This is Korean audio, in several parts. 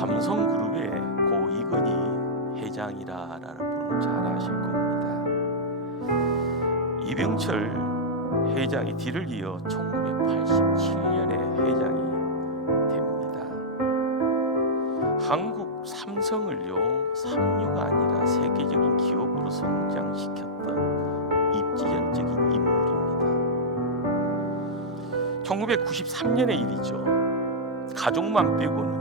삼성그룹의 고 이건희 회장이라는 분을 잘 아실 겁니다. 이병철 회장의 뒤를 이어 1987년에 회장이 됩니다. 한국 삼성을요, 삼류가 아니라 세계적인 기업으로 성장시켰던 입지전적인 인물입니다. 1993년의 일이죠. 가족만 빼고는요,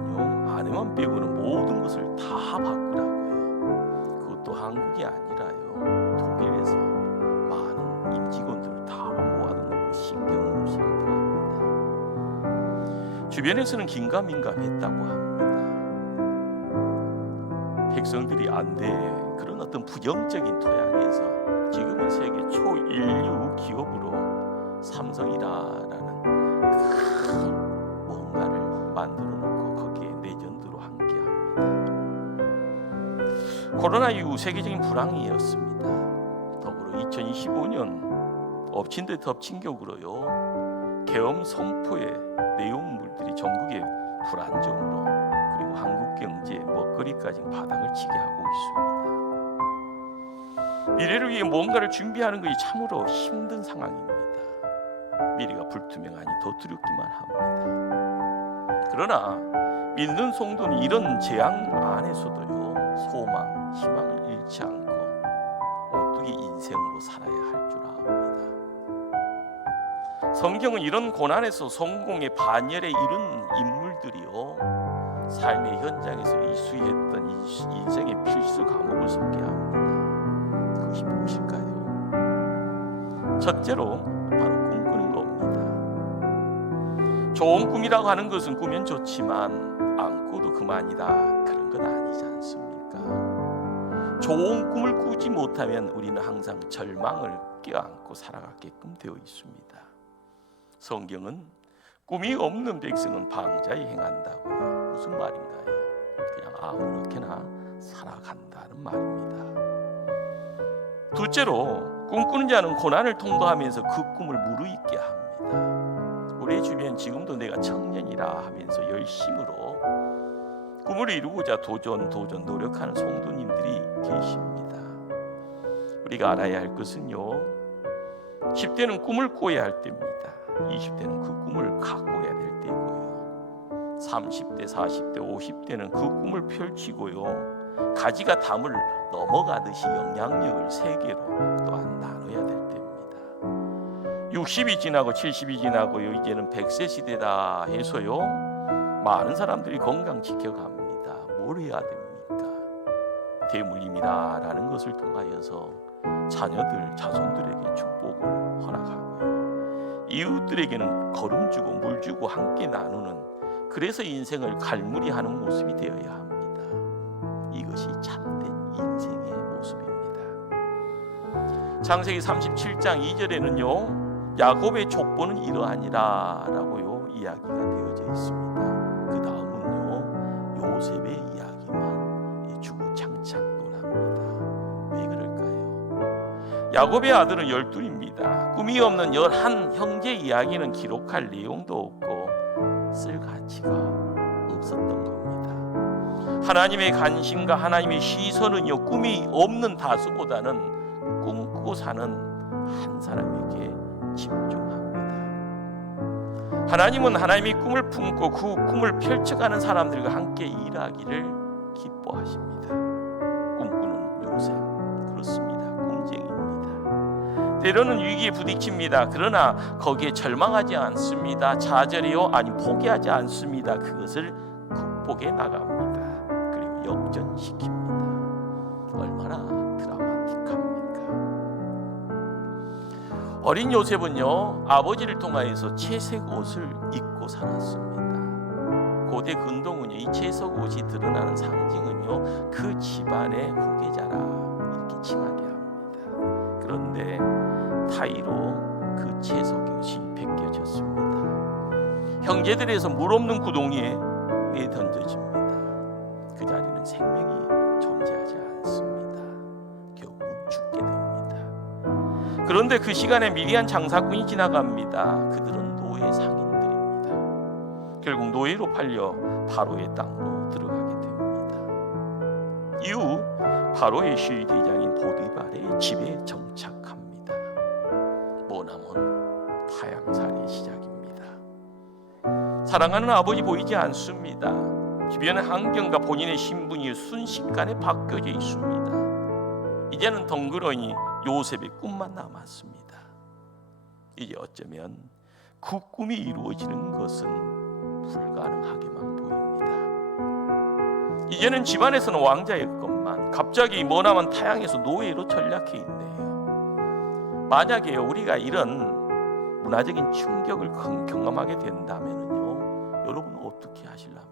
아내만 빼고는 모든 것을 다 바꾸라고요. 그것도 한국이 아니라요, 독일에서 많은 임직원들을 다 모아놓고 신경을 쓰라고 합니다. 주변에서는 긴가민가했다고 합니다. 백성들이 안 돼, 그런 어떤 부정적인 토양에서 지금은 세계 초인류 기업으로 삼성이라는 큰 뭔가를 만들어 놓고 거기에 레전드로 함께합니다. 코로나 이후 세계적인 불황이었습니다. 더불어 2025년 엎친 데 덮친 격으로요, 계엄 선포의 내용물들이 전국의 불안정으로 그리고 한국 경제 먹거리까지 바닥을 치게 하고 있습니다. 미래를 위해 뭔가를 준비하는 것이 참으로 힘든 상황입니다. 미래가 불투명하니 더 두렵기만 합니다. 그러나 믿는 성도는 이런 재앙 안에서도요, 소망, 희망을 잃지 않고 오뚜기 인생으로 살아야 할 줄 압니다. 성경은 이런 고난에서 성공의 반열에 이른 인물들이요, 삶의 현장에서 이수했던 인생의 필수 과목을 소개합니다. 그것이 무엇일까요? 첫째로 바로 꿈꾸는 겁니다. 좋은 꿈이라고 하는 것은 꾸면 좋지만 안 꿔도 그만이다, 그런 건 아니지 않습니까? 좋은 꿈을 꾸지 못하면 우리는 항상 절망을 껴안고 살아가게끔 되어 있습니다. 성경은 꿈이 없는 백성은 방자히 행한다고요. 무슨 말인가요? 그냥 아무렇게나 살아간다는 말입니다. 둘째로, 꿈꾸는 자는 고난을 통과하면서 그 꿈을 무르익게 합니다. 우리 주변 지금도 내가 청년이라 하면서 열심으로 꿈을 이루고자 도전 노력하는 성도님들이 계십니다. 우리가 알아야 할 것은요, 10대는 꿈을 꿔야 할 때입니다. 20대는 그 꿈을 가꿔야 될 때고요. 30대, 40대, 50대는 그 꿈을 펼치고요, 가지가 담을 넘어가듯이 영향력을 세계로 또한 나눠야 될 때입니다. 60이 지나고 70이 지나고요, 이제는 100세 시대다 해서요, 많은 사람들이 건강 지켜갑니다. 뭘 해야 됩니까? 대물림이다라는 것을 통하여서 자녀들, 자손들에게 축복을 허락하고요, 이웃들에게는 거름 주고 물 주고 함께 나누는, 그래서 인생을 갈무리하는 모습이 되어야 합니다. 이것이 참된 인생의 모습입니다. 창세기 37장 2절에는요, 야곱의 족보는 이러하니라 라고요 이야기가 되어져 있습니다. 그 다음은요, 요셉의 이야기만 주구장창 논합니다. 왜 그럴까요? 야곱의 아들은 12입니다. 꿈이 없는 11 형제 이야기는 기록할 내용도 없고 쓸 가치가 없었던 겁니다. 하나님의 관심과 하나님의 시선은요, 꿈이 없는 다수보다는 꿈꾸고 사는 한 사람에게 집중합니다. 하나님은 하나님의 꿈을 품고 그 꿈을 펼쳐가는 사람들과 함께 일하기를 기뻐하십니다. 꿈꾸는 요셉, 그렇습니다. 꿈쟁이입니다. 때로는 위기에 부딪힙니다. 그러나 거기에 절망하지 않습니다. 좌절이요, 아니 포기하지 않습니다. 그것을 극복해 나갑니다. 그리고 역전시킵니다. 얼마나 드라마틱합니까? 어린 요셉은요, 아버지를 통하여서 채색 옷을 입고 살았습니다. 고대 근동은요, 이 채색 옷이 드러나는 상징은요, 그 집안의 후계자라 이렇게 칭하게 합니다. 그런데 타이로 그 채색 옷이 벗겨졌습니다. 형제들에서 물 없는 구덩이에 내던져집니다. 그 자리는 생명이 존재하지 않습니다. 결국 죽게 됩니다. 그런데 그 시간에 미디안 장사꾼이 지나갑니다. 그들은 노예 상인들입니다. 결국 노예로 팔려 바로의 땅으로 들어가게 됩니다. 이후 바로의 시위대장인 보디발의 집에 정착합니다. 머나먼 타향살이의 시작입니다. 사랑하는 아버지 보이지 않습니다. 주변의 환경과 본인의 신분이 순식간에 바뀌어져 있습니다. 이제는 덩그러니 요셉의 꿈만 남았습니다. 이제 어쩌면 그 꿈이 이루어지는 것은 불가능하게만 보입니다. 이제는 집안에서는 왕자였건만 갑자기 머나먼 타향에서 노예로 전락해 있네요. 만약에 우리가 이런 문화적인 충격을 경험하게 된다면요, 여러분 어떻게 하실랍니까?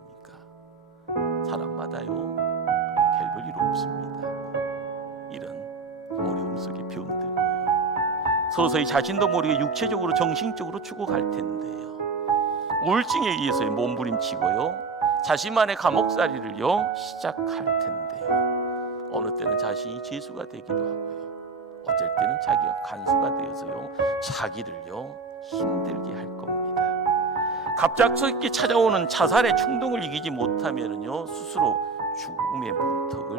사람마다요 별볼 일 없습니다. 이런 어려움 속에 병들고요, 서서히 자신도 모르게 육체적으로 정신적으로 죽어갈 텐데요, 우울증에 의해서 몸부림치고요, 자신만의 감옥살이를요 시작할 텐데요, 어느 때는 자신이 죄수가 되기도 하고요, 어쩔 때는 자기가 간수가 되어서요 자기를요 힘들게 할 겁니다. 갑작스럽게 찾아오는 자살의 충동을 이기지 못하면요 스스로 죽음의 문턱을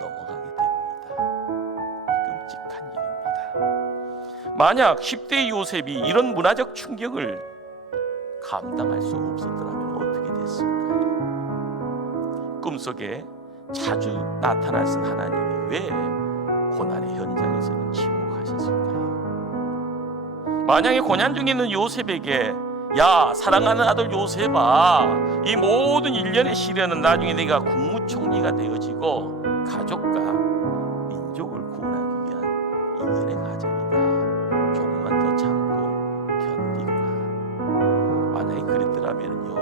넘어가게 됩니다. 끔찍한 일입니다. 만약 10대 요셉이 이런 문화적 충격을 감당할 수 없었더라면 어떻게 됐을까요? 꿈속에 자주 나타나신 하나님이 왜 고난의 현장에서는 침묵하셨을까요? 만약에 고난 중에 있는 요셉에게 야, 사랑하는 아들 요셉아, 이 모든 일련의 시련은 나중에 내가 국무총리가 되어지고 가족과 민족을 구원하기 위한 인연의 과정이다, 조금만 더 참고 견디거라, 만약에 그랬더라면요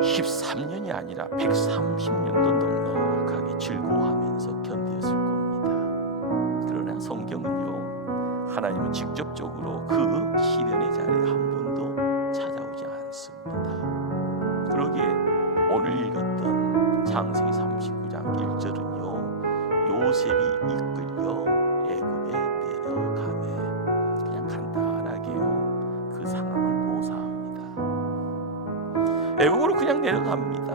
13년이 아니라 130년도 넉넉하게 즐거워하면서 견디었을 겁니다. 그러나 성경은요, 하나님은 직접적으로 그 시련의 자리에 한 번도 찾아오지 않습니다. 그러기에 오늘 읽었던 창세기 39장 1절은요 요셉이 이끌려 애굽에 내려가매 그냥 간단하게요 그 상황을 묘사합니다. 애굽으로 그냥 내려갑니다.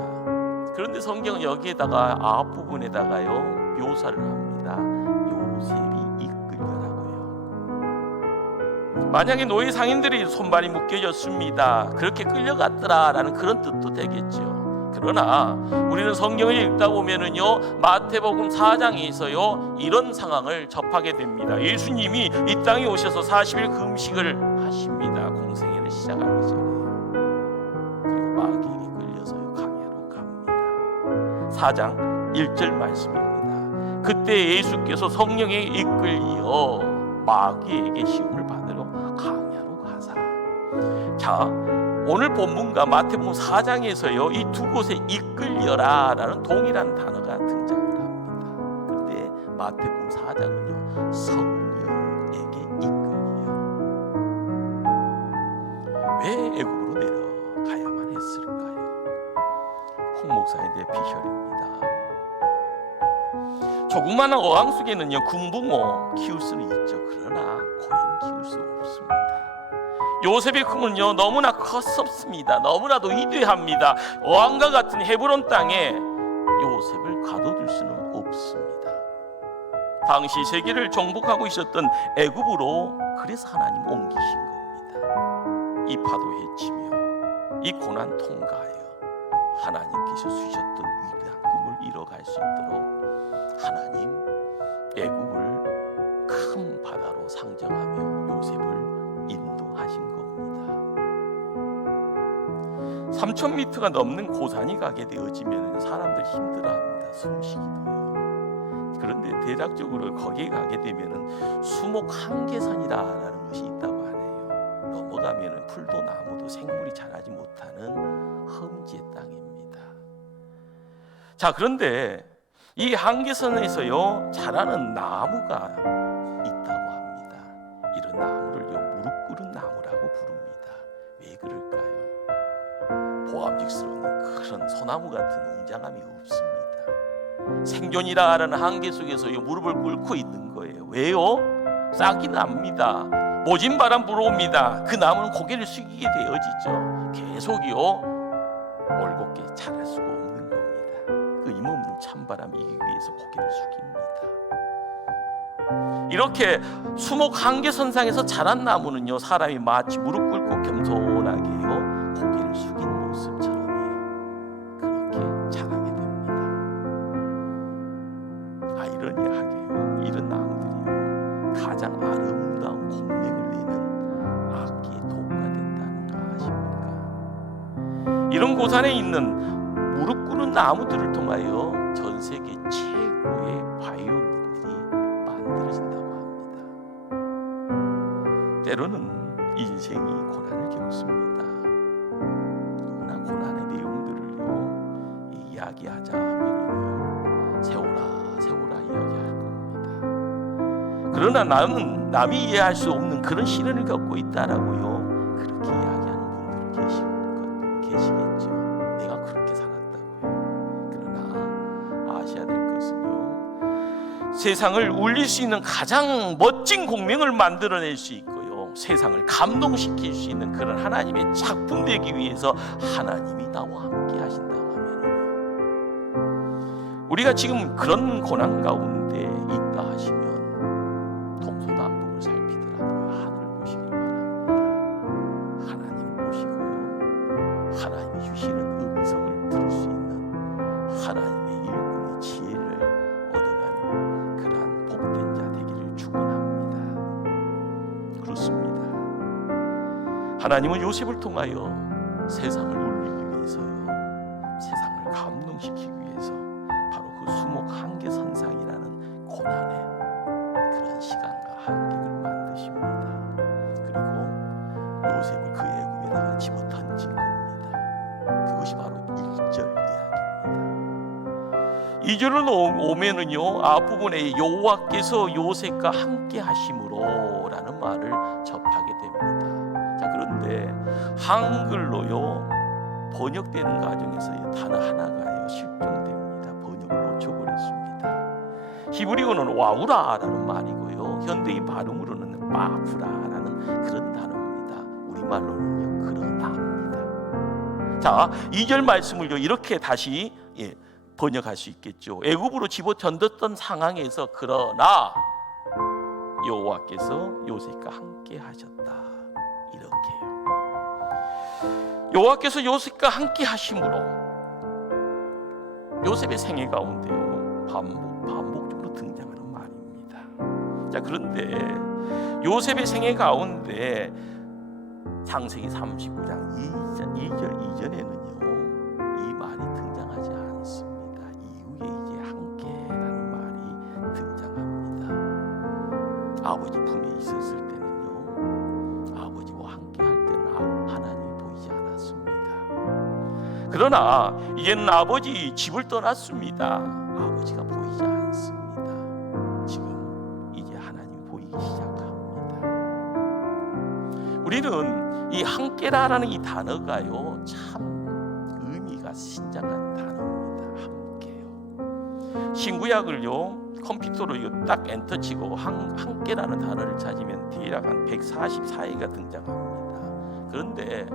그런데 성경은 여기에다가 앞부분에다가요 묘사를 합니다. 요셉이 만약에 노예 상인들이 손발이 묶여졌습니다, 그렇게 끌려갔더라라는 그런 뜻도 되겠죠. 그러나 우리는 성경을 읽다 보면은요 마태복음 4장에서요 이런 상황을 접하게 됩니다. 예수님이 이 땅에 오셔서 40일 금식을 하십니다. 공생애를 시작하기 전에요. 그리고 마귀에게 끌려서요 강야로 갑니다. 4장 1절 말씀입니다. 그때 예수께서 성령에 이끌려 마귀에게 시험을 받으러 강야로 가사. 자, 오늘 본문과 마태복음 4장에서요 이 두 곳에 이끌려라라는 동일한 단어가 등장을 합니다. 그런데 마태복음 4장은요 성령에게 이끌려. 왜 애굽으로 내려가야만 했을까요? 홍 목사의 내피셜입니다. 조그마한 어항 속에는요 군붕어 키울 수는 있죠. 그러나 고래는 키울 수 없습니다. 요셉의 꿈은요 너무나 컸습니다. 너무나도 위대합니다. 어항과 같은 헤브론 땅에 요셉을 가둬둘 수는 없습니다. 당시 세계를 정복하고 있었던 애굽으로 그래서 하나님 옮기신 겁니다. 이 파도 헤치며 이 고난 통과하여 하나님께서 주셨던 위대한 꿈을 이뤄갈 수 있도록 하나님 애굽을 큰 바다로 상정하며 요셉을 인도하신 겁니다. 3,000m가 넘는 고산이 가게 되어지면 사람들 힘들어합니다. 숨쉬기도요. 그런데 대략적으로 거기에 가게 되면 수목 한계선이라는 것이 있다고 하네요. 넘어가면 풀도 나무도 생물이 자라지 못하는 험지의 땅입니다. 자, 그런데 이 한계선에서요 자라는 나무가 있다고 합니다. 이런 나무를요 무릎 꿇은 나무라고 부릅니다. 왜 그럴까요? 보암직스러운 그런 소나무 같은 웅장함이 없습니다. 생존이라는 한계 속에서요 무릎을 꿇고 있는 거예요. 왜요? 싹이 납니다. 모진 바람 불어옵니다. 그 나무는 고개를 숙이게 되어지죠. 계속이요 올곧게 자랄 수가 없는 겁니다. 그 힘없는 찬바람 이기기 위해서 고개를 숙입니다. 이렇게 수목 한계선상에서 자란 나무는요 사람이 마치 무릎 꿇고 겸손하게요 고개를 숙인 모습처럼요 그렇게 자라게 됩니다. 아이러니하게요 이런 나무들이요 가장 아름다운 공명을 내는 악기의 도구가 된다는 거 아십니까? 이런 고산에 있는 무릎 꿇는 나무들을 통하여 전 세계 최고의 바이올린들이 만들어진다고 합니다. 때로는 인생이 고난을 겪습니다. 누구나 고난의 내용들을요 이야기하자 하면요 세워라 세워라 이야기할 겁니다. 그러나 나는 남이 이해할 수 없는 그런 시련을 겪고 있다라고요 그렇게 이야기하는 분들이 계시겠죠. 내가 그렇게 살았다고요. 그러나 아셔야 될 것은요 세상을 울릴 수 있는 가장 멋진 공명을 만들어낼 수 있고요 세상을 감동시킬 수 있는 그런 하나님의 작품 되기 위해서 하나님이 나와 함께 하신다고 하면 우리가 지금 그런 고난 가운데 있다 하시면 동서남북을 살피더라도 하늘을 보시길 바랍니다. 하나님을 보시고요 하나님이 주시는 음성을 들을 수 있는 하나님의 일꾼의 지혜를 얻어가는 그러한 복된 자 되기를 축원합니다. 그렇습니다. 하나님은 요셉을 통하여 세상을 울리기 위해서요 세상을 감동시키기 위해서 바로 그 수목 한계선상이라는 고난의 그런 시간과 한계를 만드십니다. 그리고 요셉을 그 애굽에다가 집어던진 겁니다. 그것이 바로 1절 이야기입니다. 2절은 오면은요 앞부분에 여호와께서 요셉과 함께 하심으로 라는 말을 접하게 됩니다. 자 그런데 한글로요 번역되는 과정에서 단어 하나가요 실종됩니다. 번역을 놓쳐버렸습니다. 히브리어는 와우라라는 말이고요 현대인 발음으로는 마프라라는 그런 단어입니다. 우리말로는요 그러나입니다. 자 2절 말씀을요 이렇게 다시 번역할 수 있겠죠. 애굽으로 집어던졌던 상황에서 그러나 여호와께서 요셉과 함께 하셨다 이렇게요. 여호와께서 요셉과 함께 하심으로 요셉의 생애 가운데요 반복적으로 등장하는 말입니다. 자 그런데 요셉의 생애 가운데 창세기 39장 2절 이전에는요 이 말이 등장하지 않습니다. 이후에 이제 함께라는 말이 등장합니다. 아버지 품에 있었을 때는요 아버지와 함께 할 때는 하나님이 보이지 않았습니다. 그러나 이제는 아버지 집을 떠났습니다. 아버지가 보이지 않습니다. 지금 이제 하나님이 보이기 시작합니다. 우리는 이 함께라라는 이 단어가요 참 의미가 신장한 단어입니다. 함께요. 신구약을요 컴퓨터로 이거 딱 엔터 치고 함께라는 단어를 찾으면 대략 한 144회가 등장합니다. 그런데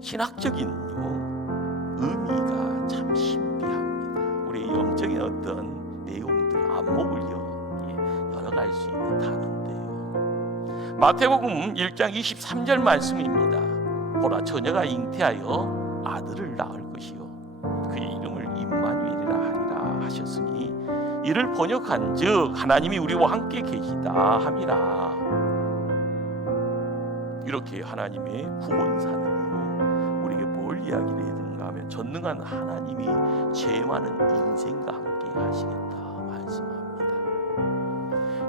신학적인 의미가 참 신비합니다. 우리 영적인 어떤 내용들 안목을요 열어갈 수 있는 단어인데요. 마태복음 1장 23절 말씀입니다. 보라 처녀가 잉태하여 아들을 낳을 것이요 그의 이름을 임마누엘이라 하리라 하셨으니 이를 번역한즉 하나님이 우리와 함께 계시다 함이라. 이렇게 하나님의 구원사는요 우리에게 뭘 이야기를 해주는가 하면 전능한 하나님이 죄 많은 인생과 함께 하시겠다 말씀합니다.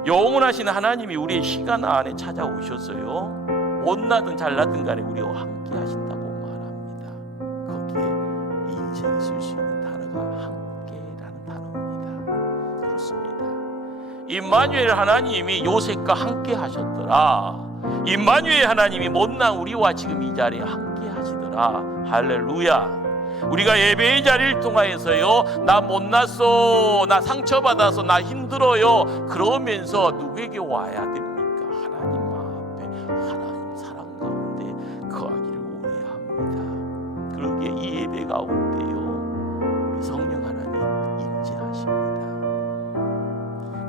영원하신 하나님이 우리의 시간 안에 찾아오셨어요. 못나든 잘나든 간에 우리와 함께 하신다고 말합니다. 거기에 인생이 쓸 수 있는 단어가 함께라는 단어입니다. 그렇습니다. 임마누엘 하나님이 요셉과 함께 하셨더라. 임마누엘 하나님이 못난 우리와 지금 이 자리에 함께 하시더라. 할렐루야. 우리가 예배의 자리를 통하여서요 나 못났어 나 상처받아서 나 힘들어요 그러면서 누구에게 와야 됩니까? 예배 가운데요 우리 성령 하나님 임재하십니다.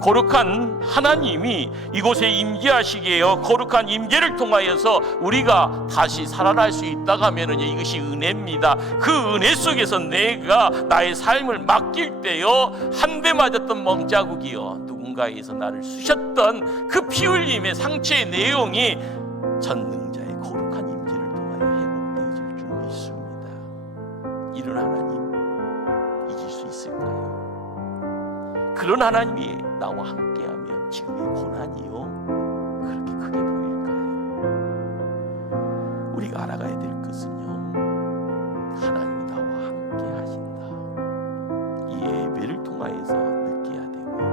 거룩한 하나님이 이곳에 임재하시게요 거룩한 임재를 통하여서 우리가 다시 살아날 수 있다고 하면 이것이 은혜입니다. 그 은혜 속에서 내가 나의 삶을 맡길 때요 한 대 맞았던 멍자국이요 누군가에서 나를 쑤셨던 그 피 흘림의 상처의 내용이 전능자의 거룩한 임재를 통하여 회복되어질 줄 믿습니다. 이런 하나님 잊을 수 있을까요? 그런 하나님이 나와 함께하면 지금의 고난이요 그렇게 크게 보일까요? 우리가 알아가야 될 것은요 하나님이 나와 함께 하신다. 이 예배를 통하여서 느껴야 되고요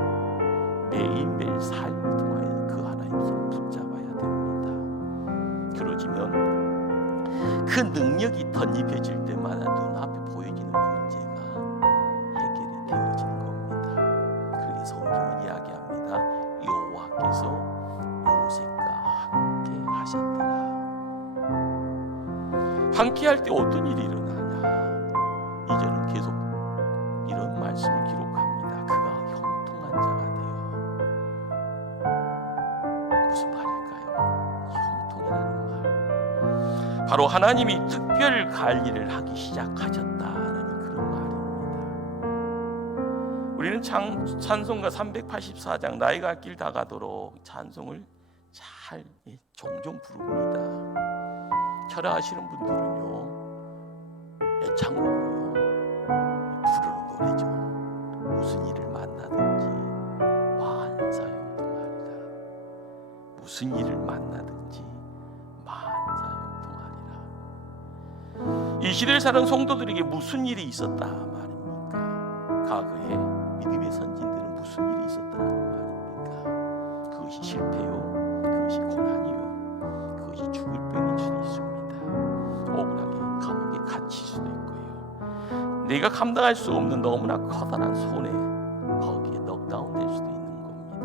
매일매일 삶을 통하여 그 하나님 손 붙잡아야 됩니다. 그러지면 그 능력이 덧입혀질 때마다 눈앞에 보여지는 문제가 해결이 되어지는 성경은 이야기합니다. 여호와께서 요셉과 함께 하셨더라. 함께 할 때 어떤 일이 일어나냐? 이제는 계속 이런 말씀을 기록합니다. 그가 형통한 자가 되어. 무슨 말일까요? 형통이라는 말. 바로 하나님이 특별 관리를 하기 시작하셨다는 그런 말입니다. 우리는 찬송가 384장 나의 갈 길 다가도록 찬송을 잘 종종 부릅니다. 철야하시는 분들은요 애창곡으로요 부르는 노래죠. 무슨 일을 만나든지 만사형통하리라. 무슨 일을 만나든지 만사형통하리라. 이 시대를 사는 성도들에게 무슨 일이 있었다 말입니까? 과거에 믿음의 선진들은 무슨 일이 있었다는 말입니까? 그것이 실패요, 그것이 고난이요, 그것이 죽을 병일 수도 있습니다. 억울하게 감옥에 갇힐 수도 있고요. 내가 감당할 수 없는 너무나 커다란 손해 거기에 넉다운될 수도 있는 겁니다.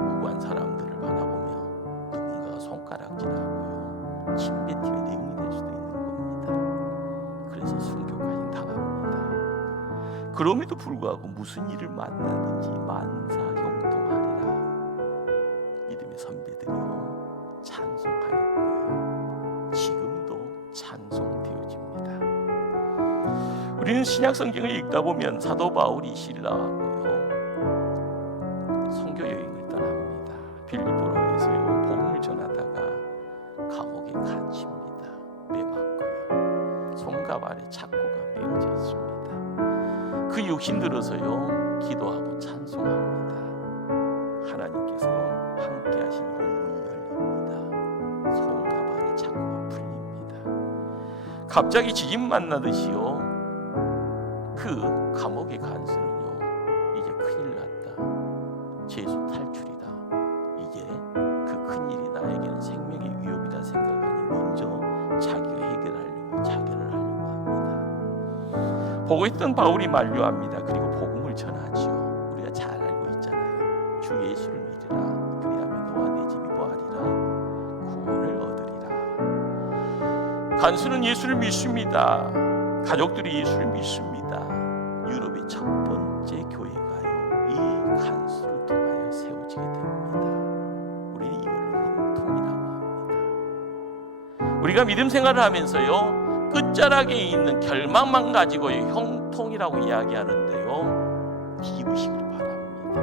무고한 사람들을 바라보며 누군가가 손가락질하고요 침뱉임의 내용이 될 수도 있는 겁니다. 그래서 순교까지 당합니다. 그럼에도 불구하고 무슨 일을 만나든지 만사형통하리라. 믿음의 선배들이요 찬송하였고요 지금도 찬송되어집니다. 우리는 신약 성경을 읽다 보면 사도 바울이 신라하고요 선교 여행을 떠납니다. 빌립보로에서요 복음을 전하다가 감옥에 갇힙니다. 매맞고요 손과 발에 착고가 메어져 있습니다. 그 육신 들어서요 기도하고 찬송합니다. 하나님께서 함께 하신 문이 열립니다. 손과 발에 착고가 풀립니다. 갑자기 지진 만나듯이요 그 감옥의 간수는요 이제 큰일 났다. 죄수 탈출이다. 이제 그 큰일이 나에게는 생명의 위협이다 생각하니 먼저 자기가 해결하려고 자결을 하려고 합니다. 보고 있던 바울이 만류합니다. 그리고 복음을 전하죠. 우리가 잘 알고 있잖아요. 주 예수를 믿으라. 그리하면 너와 내 집이 뭐하리라? 구원을 얻으리라. 간수는 예수를 믿습니다. 가족들이 예수를 믿습니다. 유럽의 첫 번째 교회가요 이 간수를 통하여 세워지게 됩니다. 우리는 이걸 형통이라고 합니다. 우리가 믿음 생활을 하면서요 끝자락에 있는 결망만 가지고 형통이라고 이야기하는데요 잊으시길 바랍니다.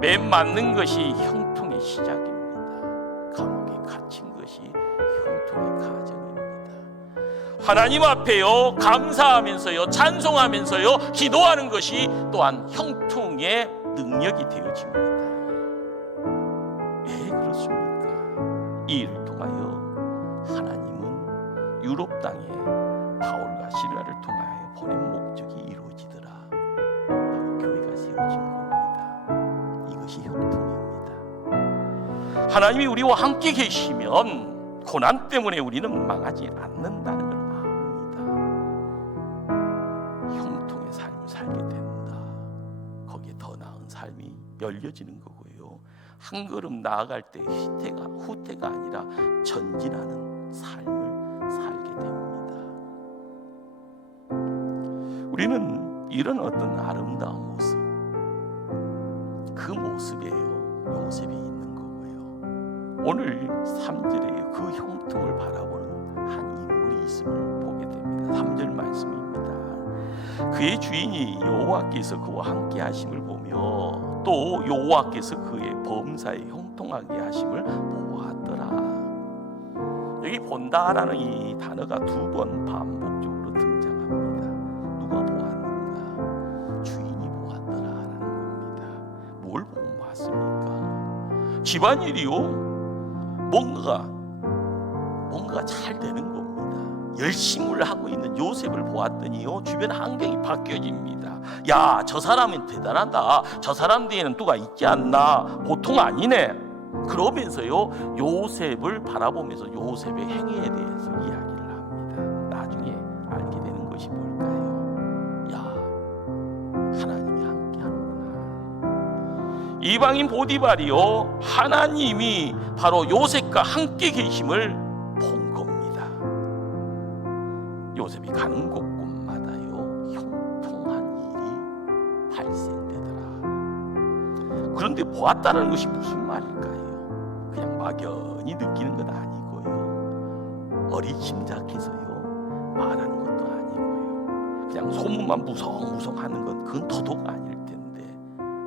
맨 맞는 것이 형통의 시작입니다. 감옥에 갇힌 것이 형통의 가정입니다. 하나님 앞에요 감사하면서요 찬송하면서요 기도하는 것이 또한 형통의 능력이 되어집니다. 왜 그렇습니까? 이 일을 통하여 하나님은 유럽 땅에 바울과 시라를 통하여 보낸 목적이 이루어지더라. 바로 교회가 세워진 겁니다. 이것이 형통입니다. 하나님이 우리와 함께 계시면 고난 때문에 우리는 망하지 않는다는 걸 압니다. 형통의 삶을 살게 된다. 거기에 더 나은 삶이 열려지는 거고요. 한 걸음 나아갈 때 후퇴가 아니라 전진하는 삶을 살게 됩니다. 우리는 이런 어떤 아름다운 모습, 그 모습이에요. 요셉이 있는 거고요. 오늘 3절에 그 형통을 바라보는 한 인물이 있음을 보게 됩니다. 3절 말씀입니다. 그의 주인이 여호와께서 그와 함께 하심을 보며 또 여호와께서 그의 범사에 형통하게 하심을 보았더라. 여기 본다라는 이 단어가 2번 반복적으로 등장합니다. 누가 보았는가? 주인이 보았더라라는 겁니다. 뭘 보고 봤습니까? 집안일이요, 뭔가가 잘 되는 겁니다. 열심을 하고 있는 요셉을 보았더니요, 주변 환경이 바뀌어집니다. 야, 저 사람은 대단하다. 저 사람 뒤에는 누가 있지 않나? 보통 아니네. 그러면서요, 요셉을 바라보면서 요셉의 행위에 대해서 이야기를 합니다. 나중에 알게 되는 것이 뭘까요? 야, 하나님이 함께하는구나. 이방인 보디발이요, 하나님이 바로 요셉과 함께 계심을 본 겁니다. 요셉이 가는 곳곳마다요, 형통한 일이 발생되더라. 그런데 보았다는 것이 무슨 말일까요? 그냥 막연히 느끼는 것 아니고요, 어리짐작해서요 말하는 것도 아니고요, 그냥 소문만 무성무성하는 건 그건 더더욱 아닐 텐데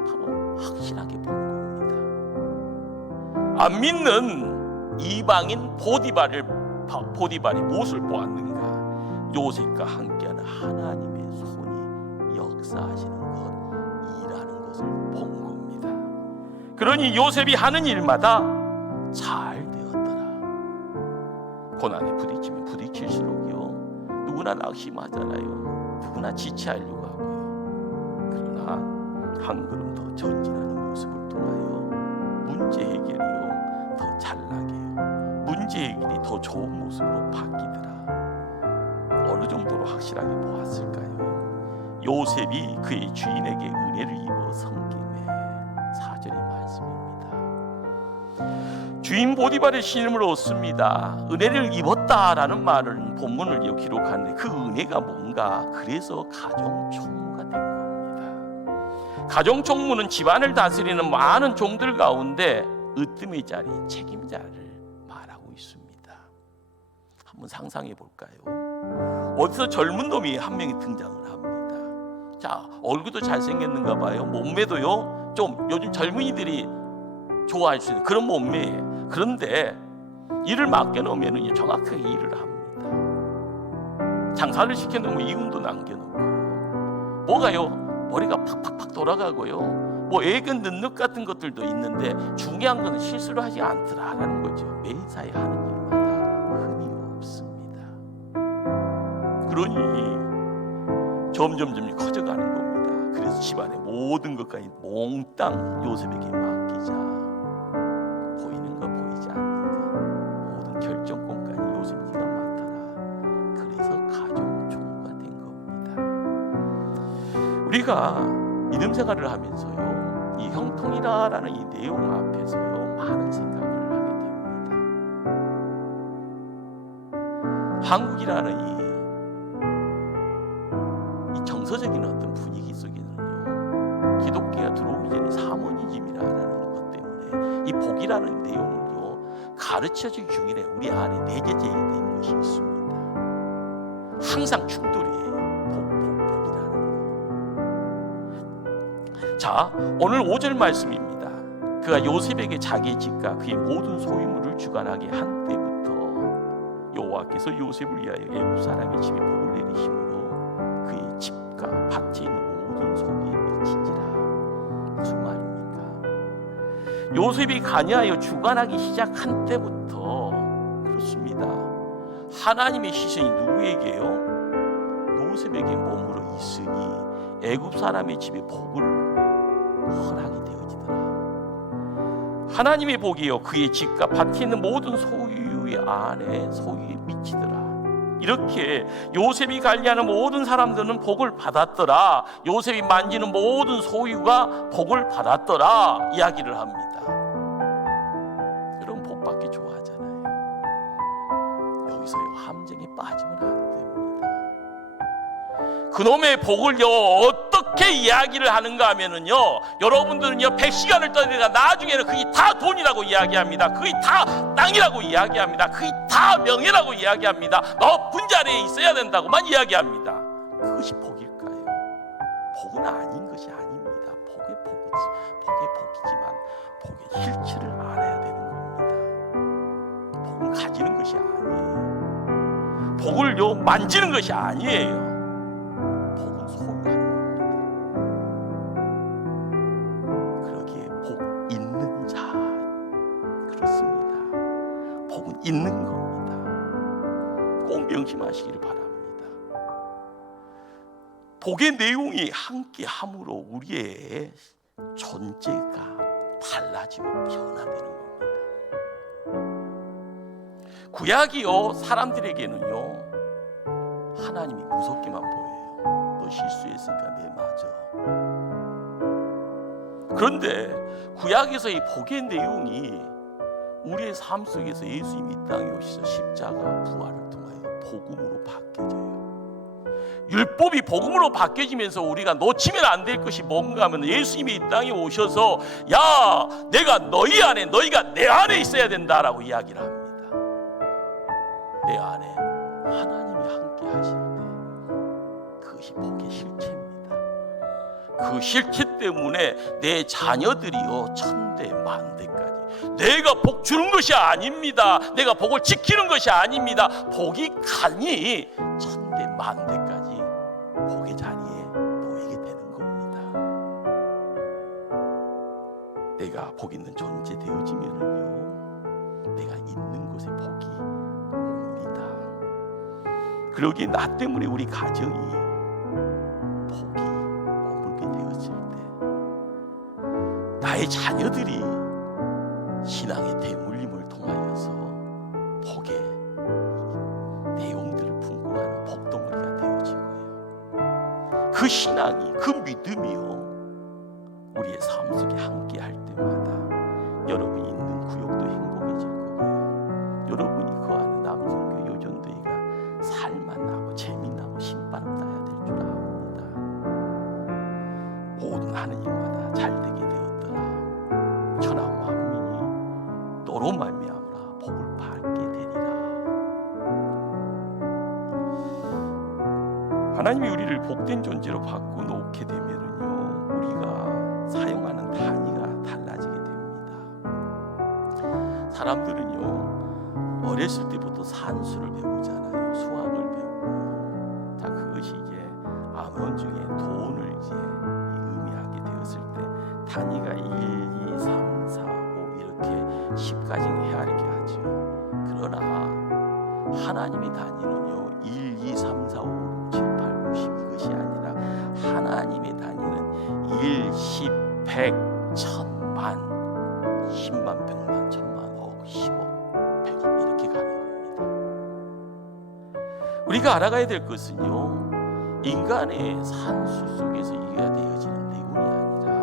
바로 확실하게 본 겁니다. 안 믿는 이방인 보디발이 무엇을 보았는가? 요셉과 함께하는 하나님의 손이 역사하시는 것, 일하는 것을 본 겁니다. 그러니 요셉이 하는 일마다 잘 되었더라. 고난에 부딪히면 부딪힐수록요, 누구나 낙심하잖아요. 누구나 지체하려고 하고요. 그러나 한 걸음 더 전진하는 모습을 통하여 문제 해결이요, 더 잘나게요, 문제 해결이 더 좋은 모습으로 바뀌더라. 어느 정도로 확실하게 보았을까요? 요셉이 그의 주인에게 은혜를 입어 섬김에 4절의 말씀입니다. 주인 보디발의 신임을 얻습니다. 은혜를 입었다라는 말은 본문을 기록하는데 그 은혜가 뭔가? 그래서 가정총무가 된 겁니다. 가정총무는 집안을 다스리는 많은 종들 가운데 으뜸의 자리, 책임자를 말하고 있습니다. 한번 상상해 볼까요? 어디서 젊은 놈이 한 명이 등장을 합니다. 자, 얼굴도 잘생겼는가 봐요. 몸매도요, 좀 요즘 젊은이들이 좋아할 수 있는 그런 몸매예요. 그런데 일을 맡겨놓으면 정확하게 일을 합니다. 장사를 시켜놓으면 이윤도 남겨놓고요. 뭐가요? 머리가 팍팍팍 돌아가고요. 뭐 애견 능력 같은 것들도 있는데 중요한 것은 실수를 하지 않더라라는 거죠. 매사에 하는 일마다 흠이 없습니다. 그러니 점점 커져가는 겁니다. 그래서 집안의 모든 것까지 몽땅 요셉에게 맡기자. 보이는 거 보이지 않는 거 모든 결정권까지 요셉 네가 맡아라. 그래서 가정총무가 된 겁니다. 우리가 믿음 생활을 하면서요, 이 형통이라는 이 내용 앞에서요 많은 생각을 하게 됩니다. 한국이라는 이 정서적인 어떤 분위기 속에는요, 기독교가 들어오기 전에 사모니즘이라는 것 때문에 이 복이라는 내용을요 가르쳐주기 중에 우리 안에 내재되어 있는 것이 있습니다. 항상 충돌이에요. 복이라는 것. 자, 오늘 5절 말씀입니다. 그가 요셉에게 자기의 집과 그의 모든 소유물을 주관하게 한 때부터 여호와께서 요셉을 위하여 애굽 사람의 집에 복을 내리심으로 그의 집과 밭에 있는 모든 소유에 미친지라. 무슨 말입니까? 요셉이 관여하여 주관하기 시작한 때부터 그렇습니다. 하나님의 시선이 누구에게요? 요셉에게 머물러 있으니 애굽 사람의 집에 복을 허락이 되어지더라. 하나님의 복이요, 그의 집과 밭에 있는 모든 소유의 안에 소유에 미치더라. 이렇게 요셉이 관리하는 모든 사람들은 복을 받았더라. 요셉이 만지는 모든 소유가 복을 받았더라 이야기를 합니다. 여러분, 복 받기 좋아하잖아요. 여기서요 함정에 빠지면 안 됩니다. 그놈의 복을요 어떻게 이야기를 하는가 하면은요, 여러분들은요 100시간을 떠들다가 나중에는 그게 다 돈이라고 이야기합니다. 그게 다 땅이라고 이야기합니다. 그게 다 명예라고 이야기합니다. 높은 자리에 있어야 된다고만 이야기합니다. 그것이 복일까요? 복은 아닌 것이 아닙니다. 복의 복이지만 복의 실체를 알아야 되는 겁니다. 복은 가지는 것이 아니에요. 복을요 만지는 것이 아니에요. 복은 소유하는 겁니다. 그러기에 복 있는 자, 그렇습니다. 복은 있는 겁니다. 꼭 명심하시기를 바랍니다. 복의 내용이 함께 함으로 우리의 존재가 달라지고 변화되는 겁니다. 구약이요 사람들에게는요 하나님이 무섭게만 보여요. 너 실수했으니까 내 맞아. 그런데 구약에서 이 복의 내용이 우리의 삶 속에서 예수님이 이 땅에 오셔서 십자가 부활을 통하여 복음으로 바뀌어져요. 율법이 복음으로 바뀌어지면서 우리가 놓치면 안 될 것이 뭔가 하면 예수님이 이 땅에 오셔서 야 내가 너희 안에 너희가 내 안에 있어야 된다라고 이야기를 합니다. 내 안에 하나님이 함께 하실 때 그것이 복의 실체입니다. 그 실체 때문에 내 자녀들이요 천대 만대까지 내가 복 주는 것이 아닙니다. 내가 복을 지키는 것이 아닙니다. 복이 가니 천대 만대까지 복의 자리에 놓이게 되는 겁니다. 내가 복 있는 존재 되어지면은요 내가 있는 곳에 복이 옵니다. 그러기에 나 때문에 우리 가정이 복이 머물게 되었을 때 나의 자녀들이 신앙의 대물림을 통하여서 복의 내용들을 풍부하는 복덩어리가 되어지고요. 그 신앙이 그 믿음이요 우리의 삶 속에 함께 할 때마다 여러분이 있는 구역도 행복해질 거고요. 여러분이 거하는 남성교 요전도회가 살만나고 재미나고 신바람 나야 될 줄 압니다. 모든 하는 일마다 잘되게 되었더라. 천하 만민이 너로 말미암으라 복을 받게 되리라. 하나님이 우리를 복된 존재로 바꿔놓게 되면은요 우리가 사용하는 단위가 달라지게 됩니다. 사람들은요 어렸을 때부터 산수를 배우잖아요. 수학을 배우고요. 자 그것이 이제 암원 중에 돈을 이제 의미하게 되었을 때 단위가 1, 2, 3, 4, 5 이렇게 10까지 헤아리게 하죠. 그러나 하나님의 단위는요 1, 2, 3, 4, 5, 6, 7, 8, 9, 10 이것이 아니라 하나님의 단위는 1, 10, 100, 1000만, 10만, 100만, 1000만, 억, 10억, 100억 이렇게 가는 겁니다. 우리가 알아가야 될 것은요 인간의 산수 속에서 이해가 되어지는 내용이 아니라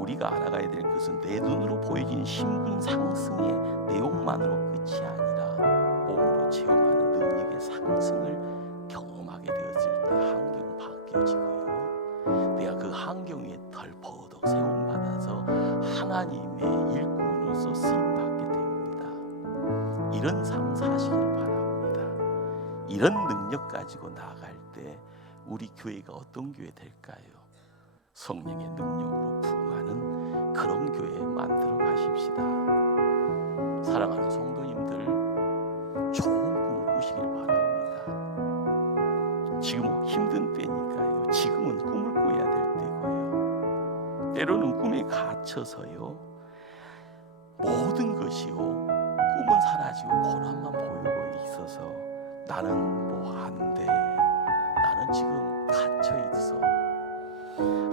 우리가 알아가야 될 것은 내 눈으로 보여지는 신분 상승의 내용만으로 끝이 아니라 몸으로 체험하는 능력의 상승을 경험하게 되었을 때 환경 바뀌어지고요. 내가 그 환경에 덜퍼덕 세움받아서 하나님의 일꾼으로서 쓰임받게 됩니다. 이런 삶 사시길 바랍니다. 이런 능력 가지고 나아갈 때 우리 교회가 어떤 교회 될까요? 성령의 능력으로 부흥하는 그런 교회 만들어 가십시다. 사랑하는 성도님들 좋은 꿈을 꾸시길 바랍니다. 지금 힘든 때니까요. 지금은 꿈을 꿔야 될 때고요. 때로는 꿈에 갇혀서요. 모든 것이요. 꿈은 사라지고 고난만 보이고 있어서 나는 뭐 안 돼. 나는 지금 갇혀 있어.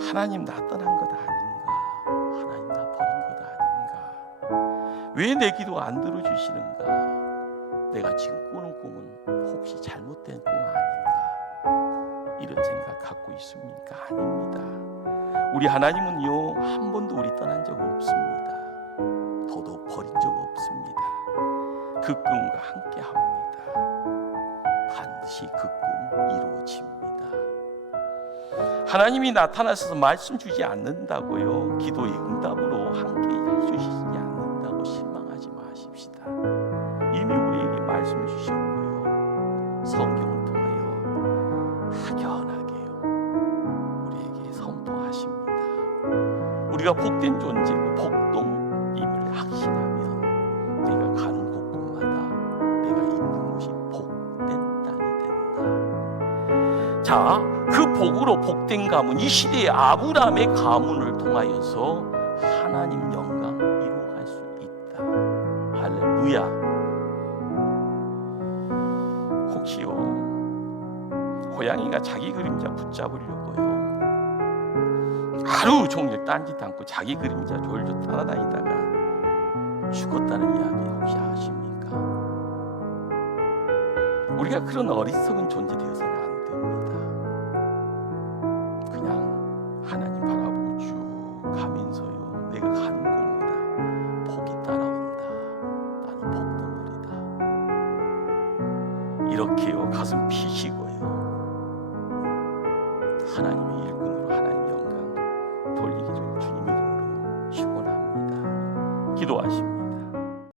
하나님 나 떠난 것 아닌가? 하나님 나 버린 것 아닌가? 왜 내 기도 안 들어주시는가? 내가 지금 꾸는 꿈은 혹시 잘못된 꿈 아닌가? 이런 생각 갖고 있습니까? 아닙니다. 우리 하나님은요 한 번도 우리 떠난 적 없습니다. 더더욱 버린 적 없습니다. 그 꿈과 함께 합니다. 반드시 그 꿈 이루어집니다. 하나님이 나타나셔서 말씀 주지 않는다고요, 기도의 응답으로 함께 해주시지 않는다고 실망하지 마십시다. 이미 우리에게 말씀 주셨고요, 성경을 통하여 확연하게요 우리에게 선포하십니다. 우리가 복된 존재고 복동임을 확신하면 내가 가는 곳곳마다 내가 있는 곳이 복된 땅이 된다. 자, 그 복으로 복된 가문, 이 시대의 아브라함의 가문을 통하여서 하나님 영광 이루어갈 수 있다. 할렐루야. 혹시요 고양이가 자기 그림자 붙잡으려고요 하루 종일 딴짓 않고 자기 그림자 졸졸 따라다니다가 죽었다는 이야기 혹시 아십니까? 우리가 그런 어리석은 존재 되어서는 안 됩니다. 그냥 하나님 바라보고 쭉 가면서요 내가 가는 곳마다 복이 따라온다. 나는 복덩어리다. 이렇게요 가슴 피시고요 하나님의 일꾼으로 하나님 영광 돌리기를 주님 이름으로 축원합니다. 기도하십니다.